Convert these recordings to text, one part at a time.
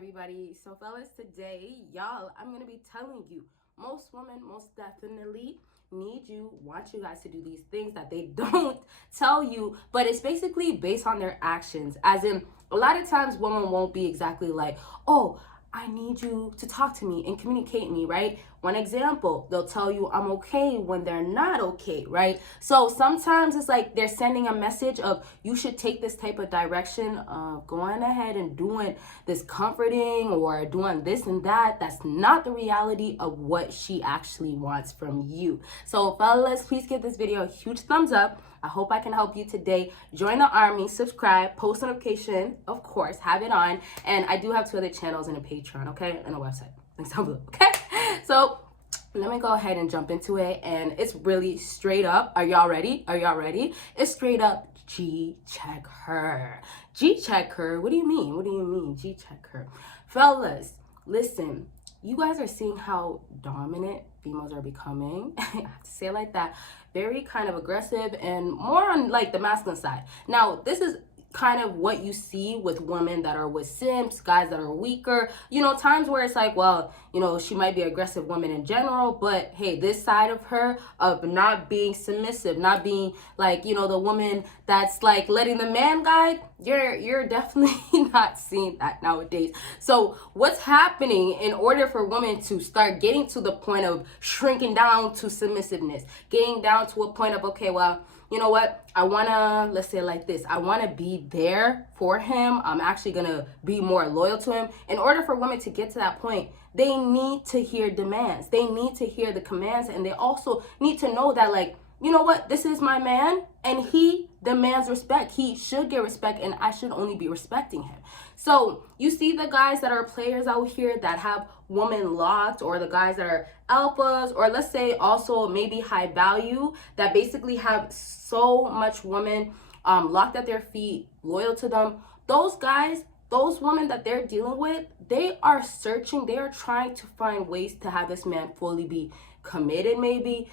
everybody. So fellas, today, y'all, I'm gonna be telling you, most women most definitely need you, want you guys to do these things that they don't tell you, but it's basically based on their actions. As in, a lot of times women won't be exactly like, oh, I need you to talk to me and communicate me, right? One example, they'll tell you I'm okay when they're not okay, right? So sometimes it's like they're sending a message of you should take this type of direction of going ahead and doing this comforting or doing this and that. That's not the reality of what she actually wants from you. So fellas, please give this video a huge thumbs up. I hope I can help you today. Join the army, subscribe, post notification, of course, have it on. And I do have 2 other channels and a Patreon, okay? And a website. Links down below, okay? So let me go ahead and jump into it. And it's really straight up. Are y'all ready? Are y'all ready? It's straight up G-check her. G-check her? What do you mean? What do you mean? G-check her. Fellas, listen. You guys are seeing how dominant females are becoming. I have to say it like that. Very kind of aggressive and more on like the masculine side. Now, this is kind of what you see with women that are with simps, guys that are weaker, you know, times where it's like, well, you know, she might be an aggressive woman in general, but hey, this side of her of not being submissive, not being like, you know, the woman that's like letting the man guide, you're definitely not seeing that nowadays. So what's happening in order for women to start getting to the point of shrinking down to submissiveness, getting down to a point of, okay, well, you know what, I want to, let's say it like this, I want to be there for him. I'm actually going to be more loyal to him. In order for women to get to that point, they need to hear demands. They need to hear the commands, and they also need to know that, like, you know what, this is my man and he demands respect. He should get respect and I should only be respecting him. So you see the guys that are players out here that have women locked, or the guys that are alphas, or let's say also maybe high value, that basically have so much women locked at their feet, loyal to them. Those guys, those women that they're dealing with, they are searching, they are trying to find ways to have this man fully be committed, maybe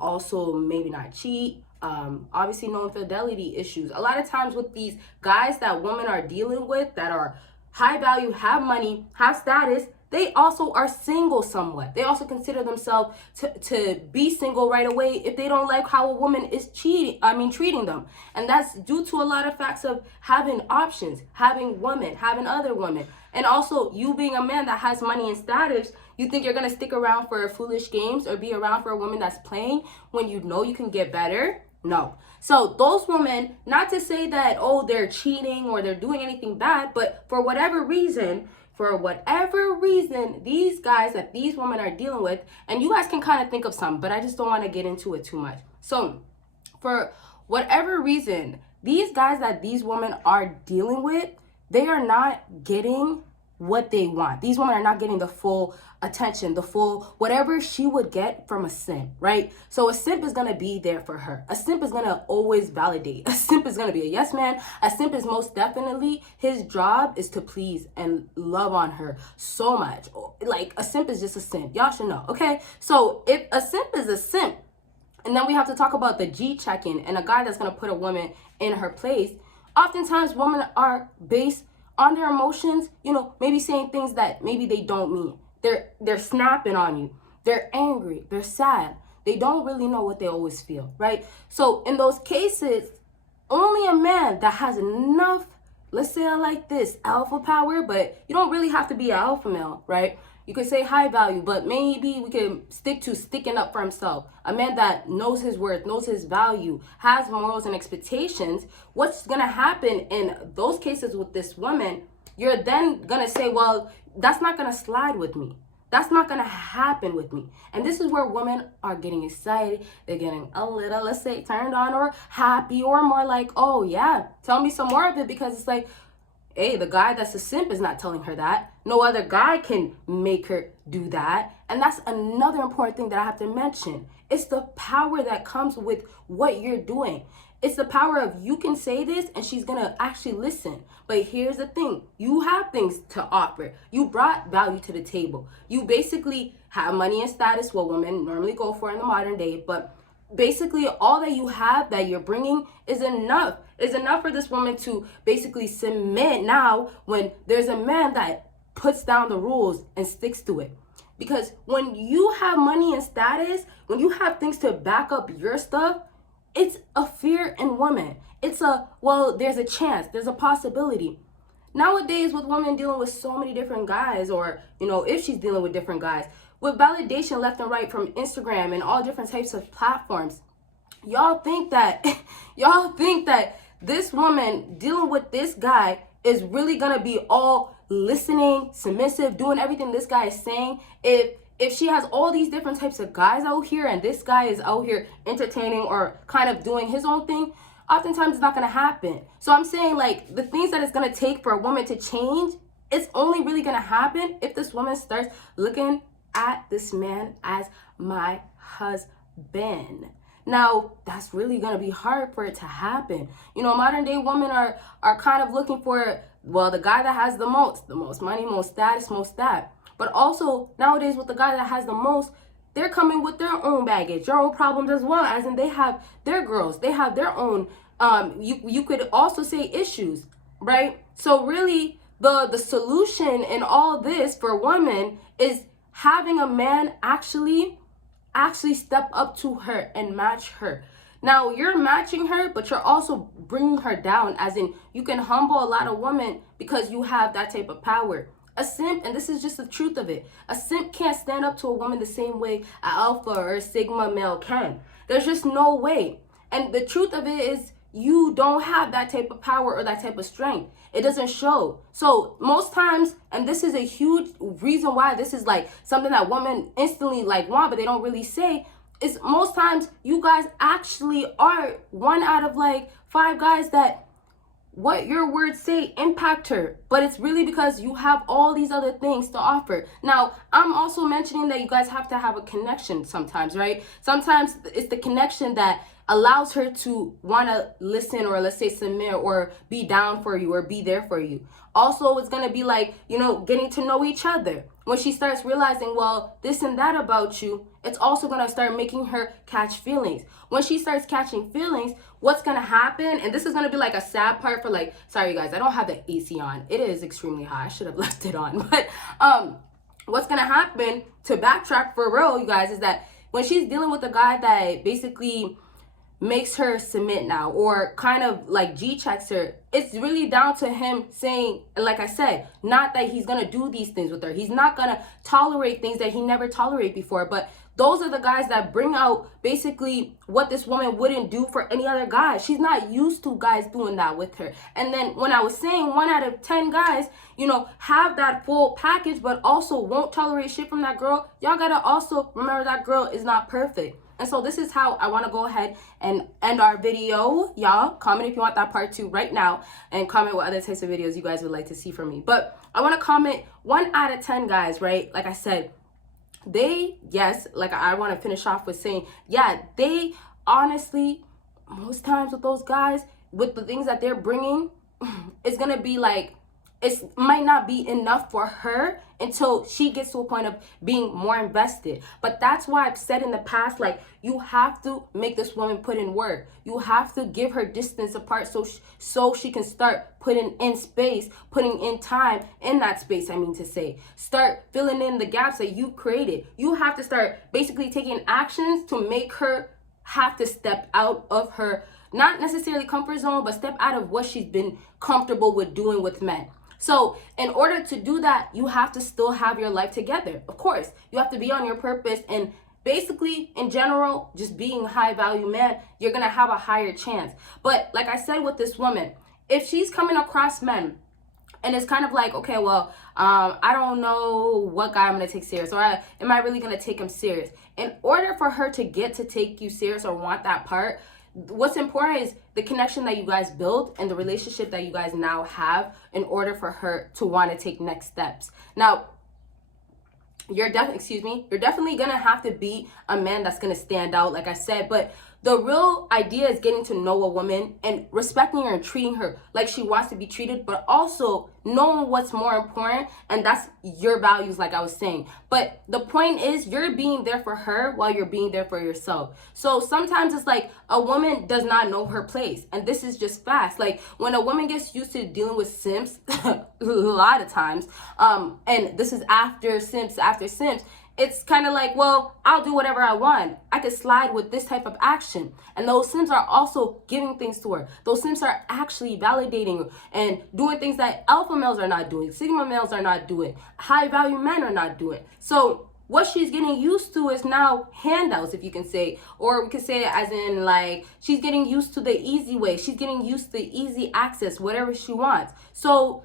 also maybe not cheat, obviously no infidelity issues. A lot of times with these guys that women are dealing with that are high value, have money, have status, they also are single somewhat. They also consider themselves to be single right away if they don't like how a woman is treating them. And that's due to a lot of facts of having options, having women, having other women. And also you being a man that has money and status, you think you're going to stick around for foolish games or be around for a woman that's playing when you know you can get better? No. So those women, not to say that, oh, they're cheating or they're doing anything bad, but for whatever reason, these guys that these women are dealing with, and you guys can kind of think of some, but I just don't want to get into it too much. So for whatever reason, these guys that these women are dealing with, they are not getting what they want. These women are not getting the full attention, the full whatever she would get from a simp, right? So a simp is going to be there for her. A simp is going to always validate. A simp is going to be a yes man. A simp is most definitely, his job is to please and love on her so much. Like, a simp is just a simp. Y'all should know, okay? So if a simp is a simp, and then we have to talk about the G check-in and a guy that's going to put a woman in her place. Oftentimes women are based on their emotions, you know, maybe saying things that maybe they don't mean. They're snapping on you. They're angry. They're sad. They don't really know what they always feel, right? So in those cases, only a man that has enough, let's say it like this, alpha power, but you don't really have to be an alpha male, right? You could say high value, but maybe we can stick to sticking up for himself. A man that knows his worth, knows his value, has morals and expectations. What's going to happen in those cases with this woman, you're then going to say, well, that's not going to slide with me. That's not going to happen with me. And this is where women are getting excited. They're getting a little, let's say, turned on or happy, or more like, oh, yeah, tell me some more of it, because it's like, hey, the guy that's a simp is not telling her that. No other guy can make her do that. And that's another important thing that I have to mention. It's the power that comes with what you're doing. It's the power of you can say this and she's going to actually listen. But here's the thing. You have things to offer. You brought value to the table. You basically have money and status, what women normally go for in the modern day. But basically all that you have that you're bringing is enough. Is enough for this woman to basically submit now when there's a man that puts down the rules and sticks to it. Because when you have money and status, when you have things to back up your stuff, it's a fear in women. It's well, there's a chance, there's a possibility. Nowadays, with women dealing with so many different guys, or, if she's dealing with different guys, with validation left and right from Instagram and all different types of platforms, y'all think that this woman dealing with this guy is really gonna be all listening, submissive, doing everything this guy is saying? If she has all these different types of guys out here and this guy is out here entertaining or kind of doing his own thing, oftentimes it's not going to happen. So I'm saying, like, the things that it's going to take for a woman to change, it's only really going to happen if this woman starts looking at this man as my husband. Now, that's really going to be hard for it to happen. Modern day women are kind of looking for, well, the guy that has the most money, most status, most that. But also, nowadays, with the guy that has the most, they're coming with their own baggage, their own problems as well, as in they have their girls, they have their own, you could also say issues, right? So really, the solution in all this for women is having a man actually step up to her and match her. Now, you're matching her, but you're also bringing her down, as in you can humble a lot of women because you have that type of power. A simp, and this is just the truth of it, a simp can't stand up to a woman the same way an alpha or a sigma male can. There's just no way. And the truth of it is, you don't have that type of power or that type of strength. It doesn't show. So most times, and this is a huge reason why this is like something that women instantly like want, but they don't really say, is most times you guys actually are one out of like 5 guys that what your words say impact her, but it's really because you have all these other things to offer. Now, I'm also mentioning that you guys have to have a connection sometimes, right? Sometimes it's the connection that allows her to want to listen, or let's say submit, or be down for you, or be there for you. Also, it's going to be like, getting to know each other. When she starts realizing, well, this and that about you, it's also going to start making her catch feelings. When she starts catching feelings, what's going to happen, and this is going to be like a sad part for like, sorry you guys, I don't have the AC on. It is extremely hot. I should have left it on. But what's going to happen, to backtrack for real, you guys, is that when she's dealing with a guy that basically makes her submit now, or kind of like G-checks her, it's really down to him saying, like I said, not that he's gonna do these things with her. He's not gonna tolerate things that he never tolerated before, but those are the guys that bring out basically what this woman wouldn't do for any other guy. She's not used to guys doing that with her. And then when I was saying 1 out of 10 guys, have that full package, but also won't tolerate shit from that girl, y'all gotta also remember that girl is not perfect. And so this is how I want to go ahead and end our video. Y'all, comment if you want that part 2 right now, and comment what other types of videos you guys would like to see from me. But I want to comment 1 out of 10 guys, right? Like I said, I want to finish off with saying, they honestly, most times with those guys, with the things that they're bringing, it's going to be like, it might not be enough for her until she gets to a point of being more invested. But that's why I've said in the past, like, you have to make this woman put in work. You have to give her distance apart so she can start putting in space, putting in time in that space, I mean to say. Start filling in the gaps that you created. You have to start basically taking actions to make her have to step out of her, not necessarily comfort zone, but step out of what she's been comfortable with doing with men. So in order to do that, you have to still have your life together. Of course, you have to be on your purpose, and basically, in general, just being a high value man, you're going to have a higher chance. But like I said with this woman, if she's coming across men and it's kind of like, okay, well, I don't know what guy I'm going to take serious, or am I really going to take him serious? In order for her to get to take you serious or want that part, what's important is the connection that you guys build and the relationship that you guys now have in order for her to want to take next steps. Now, you're definitely gonna have to be a man that's gonna stand out, like I said, but The real idea is getting to know a woman and respecting her and treating her like she wants to be treated, but also knowing what's more important, and that's your values, like I was saying. But the point is, you're being there for her while you're being there for yourself. So sometimes it's like a woman does not know her place, and this is just facts. Like when a woman gets used to dealing with simps, a lot of times, and this is after simps, it's kind of like, well, I'll do whatever I want. I could slide with this type of action. And those Sims are also giving things to her. Those Sims are actually validating and doing things that alpha males are not doing, sigma males are not doing, high value men are not doing. So what she's getting used to is now handouts, if you can say, or we could say it as in like, she's getting used to the easy way. She's getting used to easy access, whatever she wants. So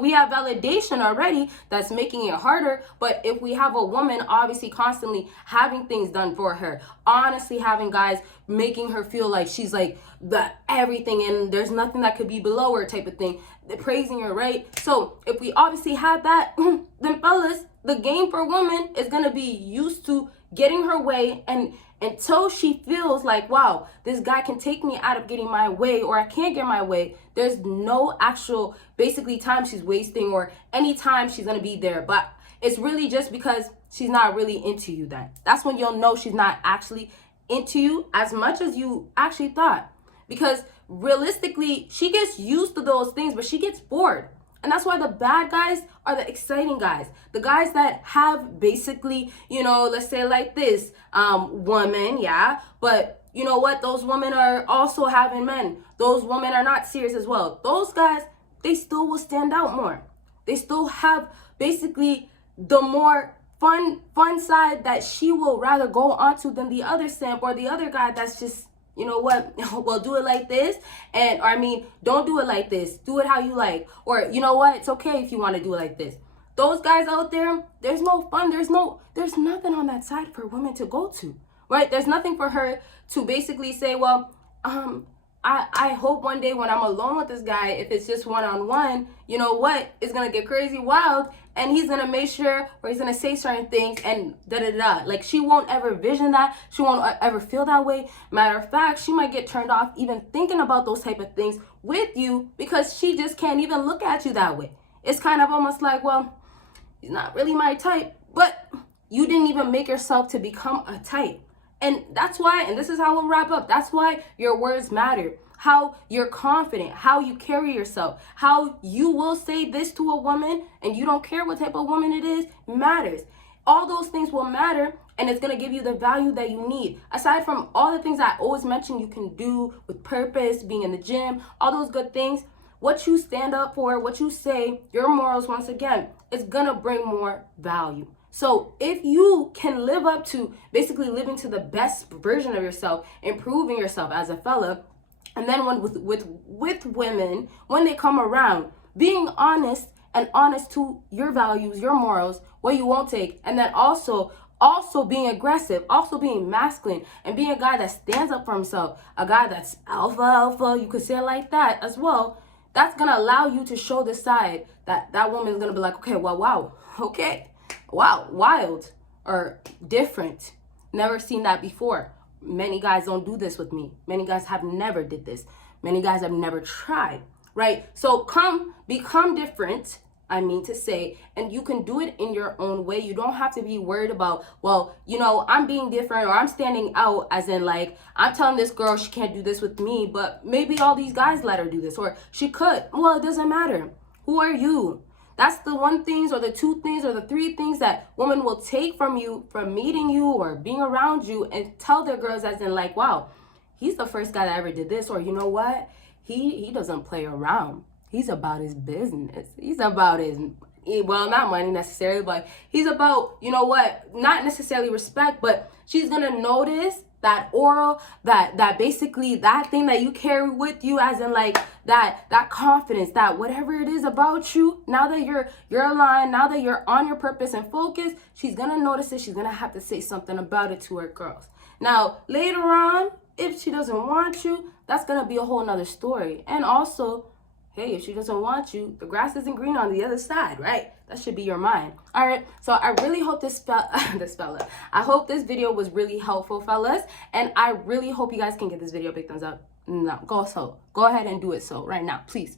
we have validation already that's making it harder. But if we have a woman obviously constantly having things done for her, honestly having guys making her feel like she's like the everything and there's nothing that could be below her type of thing, they're praising her, right? So if we obviously have that, then fellas, the game for women is going to be used to getting her way, and until she feels like, wow, this guy can take me out of getting my way, or I can't get my way, there's no actual basically time she's wasting or any time she's going to be there. But it's really just because she's not really into you. That's when you'll know she's not actually into you as much as you actually thought, because realistically she gets used to those things, but she gets bored. And that's why the bad guys are the exciting guys. The guys that have basically, let's say like this, woman, yeah. But you know what? Those women are also having men. Those women are not serious as well. Those guys, they still will stand out more. They still have basically the more fun side that she will rather go onto than the other simp or the other guy that's just, you know what, well, do it like this, and, or I mean, don't do it like this, do it how you like, or you know what, it's okay if you want to do it like this. Those guys out there, there's no fun, there's nothing on that side for women to go to, right? There's nothing for her to basically say, well, I hope one day when I'm alone with this guy, if it's just one-on-one, you know what, it's gonna get crazy wild, and he's gonna make sure, or he's gonna say certain things, and da-da-da. Like, she won't ever vision that. She won't ever feel that way. Matter of fact, she might get turned off even thinking about those type of things with you, because she just can't even look at you that way. It's kind of almost like, well, he's not really my type, but you didn't even make yourself to become a type. And that's why, and this is how we'll wrap up, that's why your words matter. How you're confident, how you carry yourself, how you will say this to a woman and you don't care what type of woman it is, matters. All those things will matter, and it's going to give you the value that you need. Aside from all the things I always mention you can do with purpose, being in the gym, all those good things, what you stand up for, what you say, your morals, once again, it's going to bring more value. So if you can live up to basically living to the best version of yourself, improving yourself as a fella, and then when with women, when they come around, being honest and honest to your values, your morals, what you won't take, and then also being aggressive, also being masculine, and being a guy that stands up for himself, a guy that's alpha, you could say it like that as well. That's gonna allow you to show the side that woman's gonna be like, okay, well, wow, okay, wow, wild or different, never seen that before. Many guys don't do this with me. Many guys have never did this. Many guys have never tried, right? So become different, I mean to say, and you can do it in your own way. You don't have to be worried about, well, I'm being different, or I'm standing out, as in like, I'm telling this girl she can't do this with me, but maybe all these guys let her do this, or she could. Well, it doesn't matter. Who are you? That's the one things, or the two things, or the three things that women will take from you, from meeting you or being around you, and tell their girls, as in like, wow, he's the first guy that ever did this, or you know what? He doesn't play around. He's about his business. He's about his, well, not money necessarily, but he's about, you know what, not necessarily respect, but she's going to notice that aura, that basically that thing that you carry with you, as in like that confidence, that whatever it is about you, now that you're aligned, now that you're on your purpose and focus, she's going to notice it. She's going to have to say something about it to her girls. Now, later on, if she doesn't want you, that's going to be a whole nother story. And also, hey, if she doesn't want you, the grass isn't green on the other side, right? That should be your mind. All right, so I really hope I hope this video was really helpful, fellas, and I really hope you guys can give this video a big thumbs up. No, go ahead and do it so right now, please,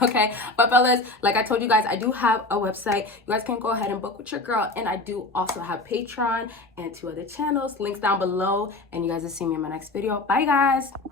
okay? But fellas, like I told you guys, I do have a website. You guys can go ahead and book with your girl, and I do also have Patreon and 2 other channels, links down below, and you guys will see me in my next video. Bye, guys.